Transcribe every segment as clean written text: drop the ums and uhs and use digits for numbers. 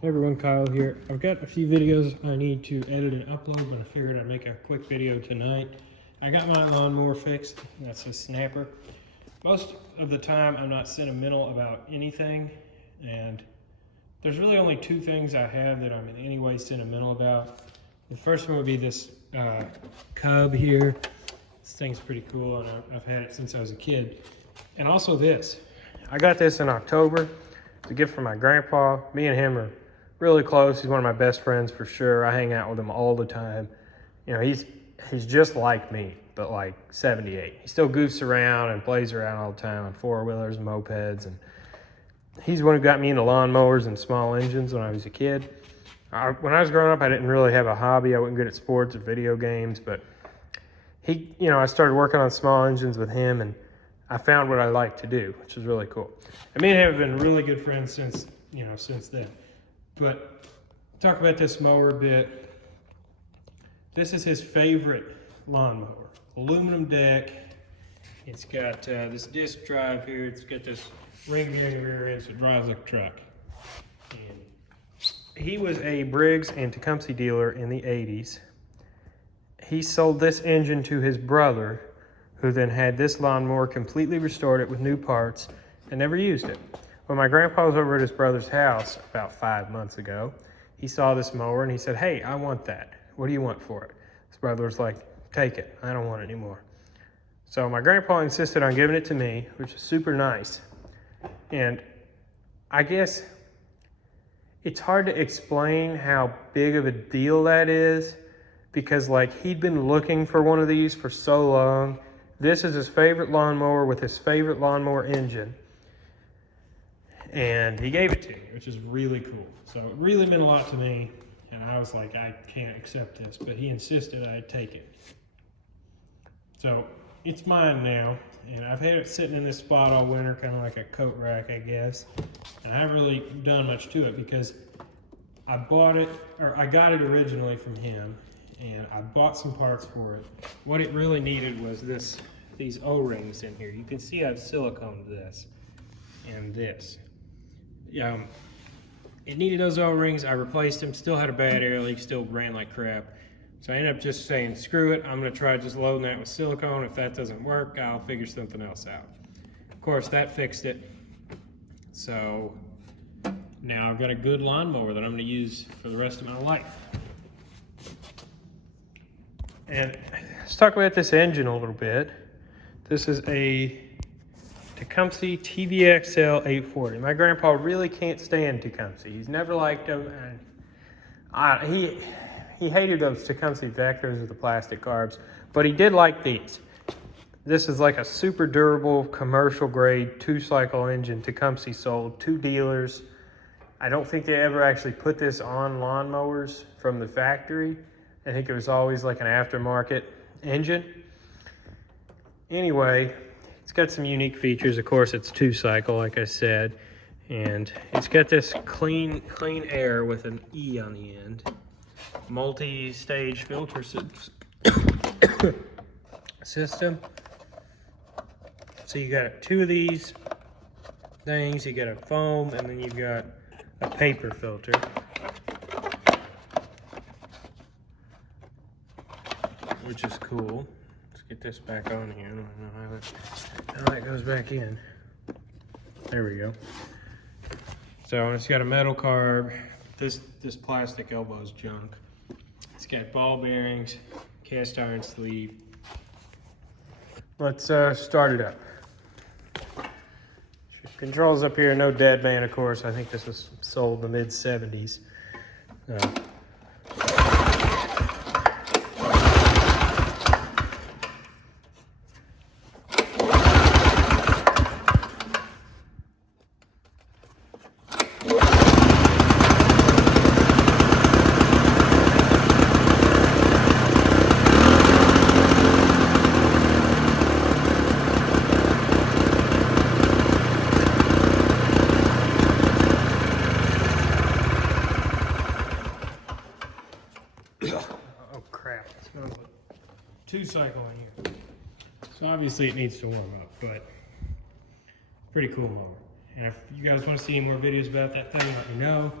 Hey everyone, Kyle here. I've got a few videos I need to edit and upload, but I figured I'd make a quick video tonight. I got my lawnmower fixed. That's a snapper. Most of the time I'm not sentimental about anything, and there's really only two things I have that I'm in any way sentimental about. The first one would be this Cub here. This thing's pretty cool, and I've had it since I was a kid. And also this. I got this in October. It's a gift from my grandpa. Me and him are really close. He's one of my best friends for sure. I hang out with him all the time. You know, he's just like me, but like 78. He still goofs around and plays around all the time on four-wheelers and mopeds. And he's the one who got me into lawnmowers and small engines when I was a kid. When I was growing up, I didn't really have a hobby. I wasn't good at sports or video games, but I started working on small engines with him, and I found what I like to do, which is really cool. And me and him have been really good friends since then. But talk about this mower a bit. This is his favorite lawnmower. Aluminum deck. It's got this disc drive here. It's got this ring bearing rear end, so it drives like a truck. And he was a Briggs and Tecumseh dealer in the 80s. He sold this engine to his brother, who then had this lawnmower completely restored it with new parts and never used it. When my grandpa was over at his brother's house about 5 months ago, he saw this mower and he said, "Hey, I want that. What do you want for it?" His brother was like, "Take it. I don't want it anymore." So my grandpa insisted on giving it to me, which is super nice. And I guess it's hard to explain how big of a deal that is, because like he'd been looking for one of these for so long. This is his favorite lawnmower with his favorite lawnmower engine. And he gave it to me, which is really cool. So it really meant a lot to me. And I was like, I can't accept this, but he insisted I take it. So it's mine now. And I've had it sitting in this spot all winter, kind of like a coat rack, I guess. And I haven't really done much to it because I got it originally from him, and I bought some parts for it. What it really needed was these O-rings in here. You can see I've siliconed this and this. It needed those O-rings. I replaced them. Still had a bad air leak. Still ran like crap. So I ended up just saying, screw it. I'm going to try just loading that with silicone. If that doesn't work, I'll figure something else out. Of course, that fixed it. So now I've got a good lawnmower that I'm going to use for the rest of my life. And let's talk about this engine a little bit. This is a Tecumseh TVXL 840. My grandpa really can't stand Tecumseh. He's never liked them, and he hated those Tecumseh Vectors with the plastic carbs, but he did like these. This is like a super durable commercial grade 2-cycle engine Tecumseh sold, 2 dealers. I don't think they ever actually put this on lawnmowers from the factory. I think it was always like an aftermarket engine. Anyway, it's got some unique features. Of course, it's 2-cycle, like I said, and it's got this clean air with an E on the end. Multi-stage filter system. So you got 2 of these things. You got a foam, and then you've got a paper filter. Which is cool. Let's get this back on here. I don't know how it goes back in. There we go. So it's got a metal carb. This plastic elbow is junk. It's got ball bearings, cast iron sleeve. Let's start it up. Controls up here, no dead man, of course. I think this was sold in the mid-70s. Oh crap, it smells like 2-cycle in here. So obviously it needs to warm up, but pretty cool mower. And if you guys want to see any more videos about that thing, let me know.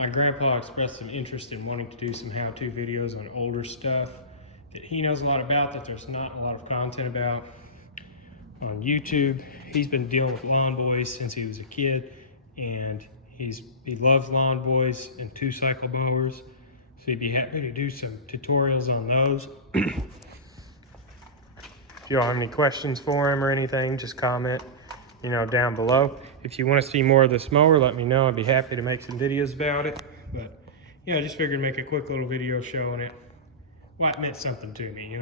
my grandpa expressed some interest in wanting to do some how-to videos on older stuff that he knows a lot about that there's not a lot of content about on YouTube. He's been dealing with lawn boys since he was a kid, and he loves lawn boys and 2-cycle mowers, so he'd be happy to do some tutorials on those. If you all have any questions for him or anything, just comment, down below. If you want to see more of this mower, let me know. I'd be happy to make some videos about it. But yeah, I just figured to make a quick little video showing it. Well, it meant something to me,